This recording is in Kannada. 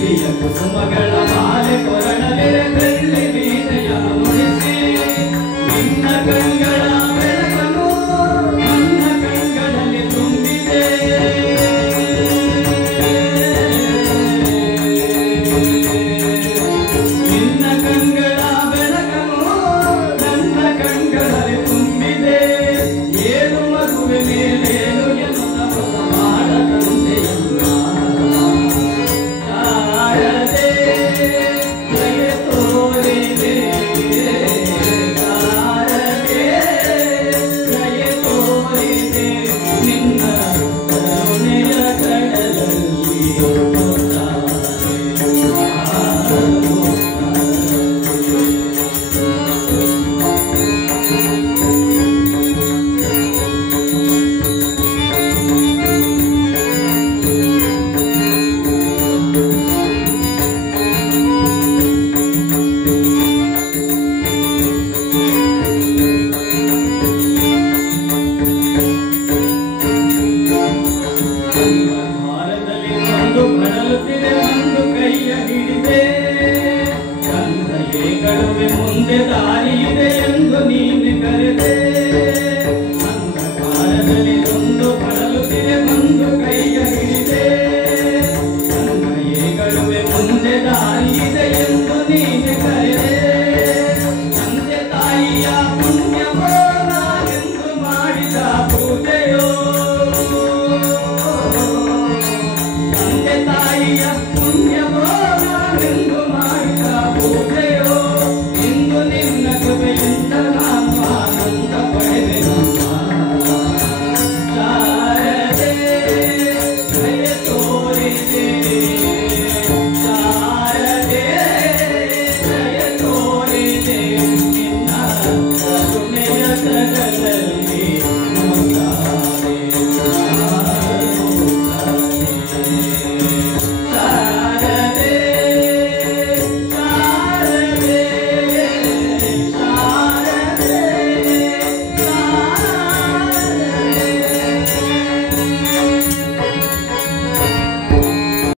ಬಿಳಿಯ ಕುಸುಮಗಳ ಮಾಲೆ ಕೊರಳಲಿರೆ ಬೆಳ್ಳಿ ವೀಣೆಯ ನುಡಿಸಿ ನಿನ್ನ ಕಂಗಳ ಬೆಳಕನು ನನ್ನ ಕಂಗಳಲ್ಲಿ ತುಂಬಿದೆ ನಿನ್ನ ಕಂಗಳ ಬೆಳಕನು ನನ್ನ ಕಂಗಳಲ್ಲಿ ತುಂಬಿದೆ ಏನು ಮಗುವೆ ಮೇಲೇನು ಎನ್ನುತ್ತ ಹೊಸ ಮಾಡ ತಂದೆಯಮ್ಮ ಶಾರದೆ ದಯೆ ತೋರಿದೆ ಶಾರದೆ ದಯೆ ತೋರಿದೆ ನಿನ್ನ ಕರುಣೆಯ ಕಡಲಲ್ಲಿ ಭಾರತದಲ್ಲಿ ಒಂದು ಬಳಲುತ್ತಿದೆ ಒಂದು ಕೈಯ ಹಿಡಿದೆ ತಂದೆಯೇ ಮುಂದೆ ದಾರಿ ಇದೆ ಎಂದು ನೀನು ಕರೆದೆ ಅಂಧಕಾರದಲ್ಲಿ ಒಂದು ಬಳಲುತ್ತಿದೆ ಒಂದು ಕೈಯ ಹಿಡಿದೆ ತಂದೆಯೇ ಮುಂದೆ ದಾರಿ ಇದೆ ಎಂದು ನೀನು ಕರೆದೆ ತಂದೆ ತಾಯಿಯ ಪುಣ್ಯವೋ ನಾನೆಂದು ಮಾಡಿದ ಪೂಜೆಯೋ ತಂದೆ ತಾಯಿಯ ಪುಣ್ಯವೋ ನಾನೆಂದು ಮಾಡಿದ ಪೂಜೆಯೋ ಇಂದು ನಿನ್ನ ಕೃಪೆಯಿಂದ ನಾನು ಆನಂದ ಪಡೆವೆನಮ್ಮ ಶಾರದೆ ದಯೆ ತೋರಿದೆ ಶಾರದೆ ದಯೆ ತೋರಿದೆ ನಿನ್ನ ಕರುಣೆಯ ಕಡಲ